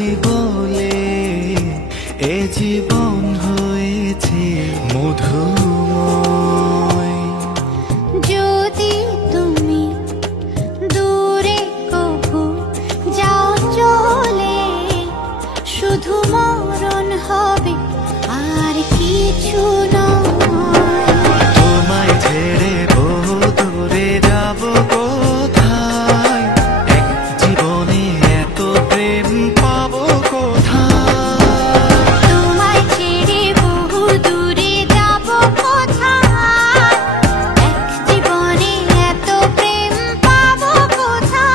বুঝি বলে এ জীবন হয়েছে মধুময়। যদি তুমি দূরে কবু যাও চলে, শুধু মরণ হবে আর কিছু নয়। তোমায় ছেড়ে বহু দূরে যাব কোথায়, এক জীবনে এত প্রেম পাবো কোথায়। তোমায় ছেড়ে বহু দূরে যাব কোথায়, এক জীবনে এত প্রেম পাবো কোথায়।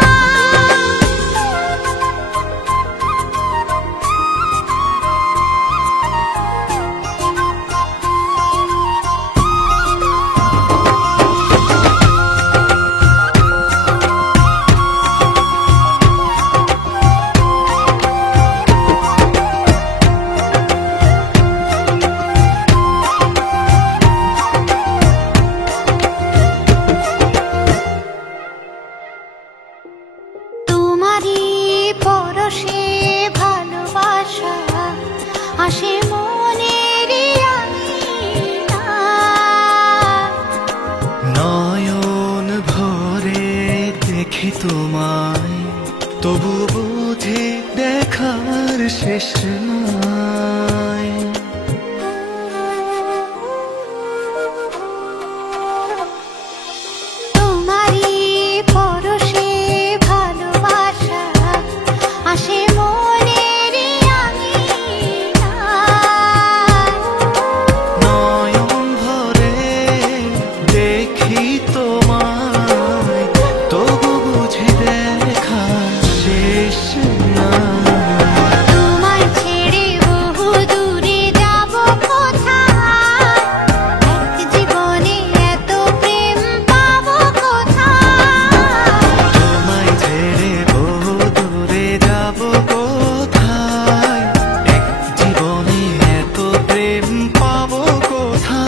তোমারই পরশে ভালোবাসা আসে মনের নয়ন ভরে দেখি তোমায়, তবু বুঝি দেখার শেষ নাই। তোমারই পরশে ভালোবাসা আসে মনের নয়ন ভরে দেখি তোমায়, তবু বুঝি দেখার শেষ নাই। তোমায় ছেড়ে বহু দূরে যাব কোথায়, এক জীবনে এত প্রেম পাবো কোথায়। তোমায় ছেড়ে বহু দূরে যাব কোথায়, এক জীবনে এত প্রেম পাবো কোথায়।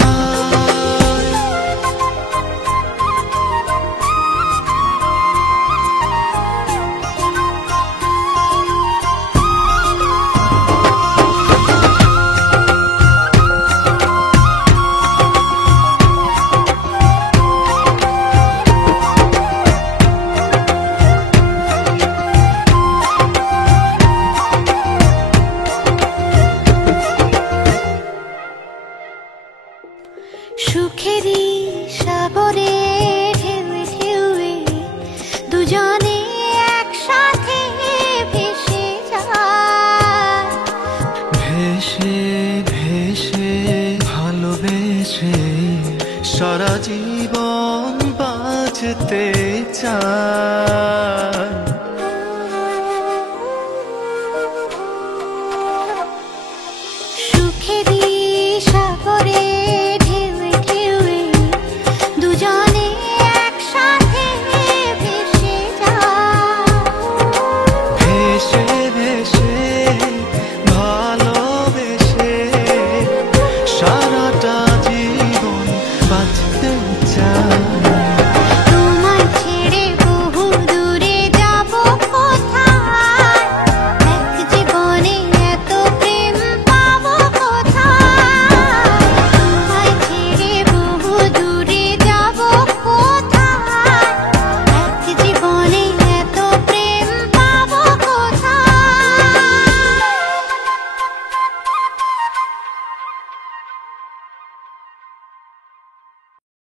সুখেরই সাগরে ঢেউয়ে ঢেউয়ে দুজনে একসাথে ভেসে যায়। ভেসে ভেসে ভালোবেসে সারা জীবন বাঁচতে চাই।